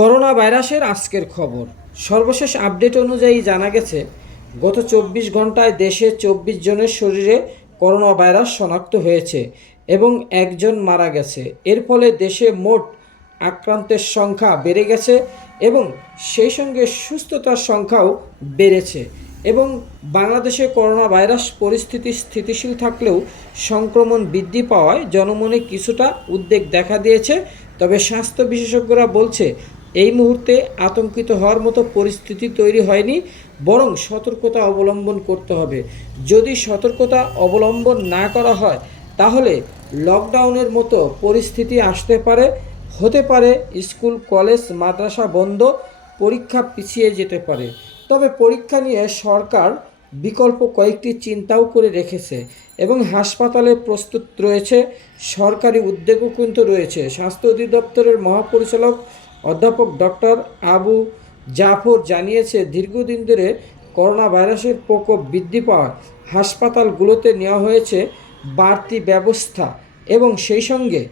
Corona ভাইরাসের আজকের খবর। সর্বশেষ আপডেট অনুযায়ী জানা গেছে, গত চব্বিশ ঘন্টায় দেশে চব্বিশ জনের শরীরে করোনা ভাইরাস শনাক্ত হয়েছে এবং একজন মারা গেছে। এর ফলে দেশে মোট আক্রান্তের সংখ্যা বেড়ে গেছে এবং সেই সঙ্গে সুস্থতার সংখ্যাও বেড়েছে এবং বাংলাদেশে করোনা ভাইরাস পরিস্থিতি স্থিতিশীল থাকলেও সংক্রমণ বৃদ্ধি পাওয়ায় জনমনে কিছুটা উদ্বেগ দেখা দিয়েছে। তবে স্বাস্থ্য বিশেষজ্ঞরা বলছে এই মুহূর্তে আতঙ্কিত হওয়ার মতো পরিস্থিতি তৈরি হয়নি, বরং সতর্কতা অবলম্বন করতে হবে। যদি সতর্কতা অবলম্বন না করা হয়, তাহলে লকডাউনের মতো পরিস্থিতি আসতে পারে, হতে পারে স্কুল, কলেজ, মাদ্রাসা বন্ধ, পরীক্ষা পিছিয়ে যেতে পারে। তবে পরীক্ষা নিয়ে সরকার বিকল্প কয়েকটি চিন্তাও করে রেখেছে এবং হাসপাতালে প্রস্তুত রয়েছে। সরকারি উদ্যোগও কিন্তু রয়েছে। স্বাস্থ্য অধিদপ্তরের মহাপরিচালক অধ্যাপক ডক্টর আবু জাফর জানিয়েছে, দীর্ঘদিন ধরে করোনা ভাইরাসের প্রকোপ বৃদ্ধি পাওয়ায় হাসপাতালগুলোতে নেওয়া হয়েছে বাড়তি ব্যবস্থা এবং সেই সঙ্গে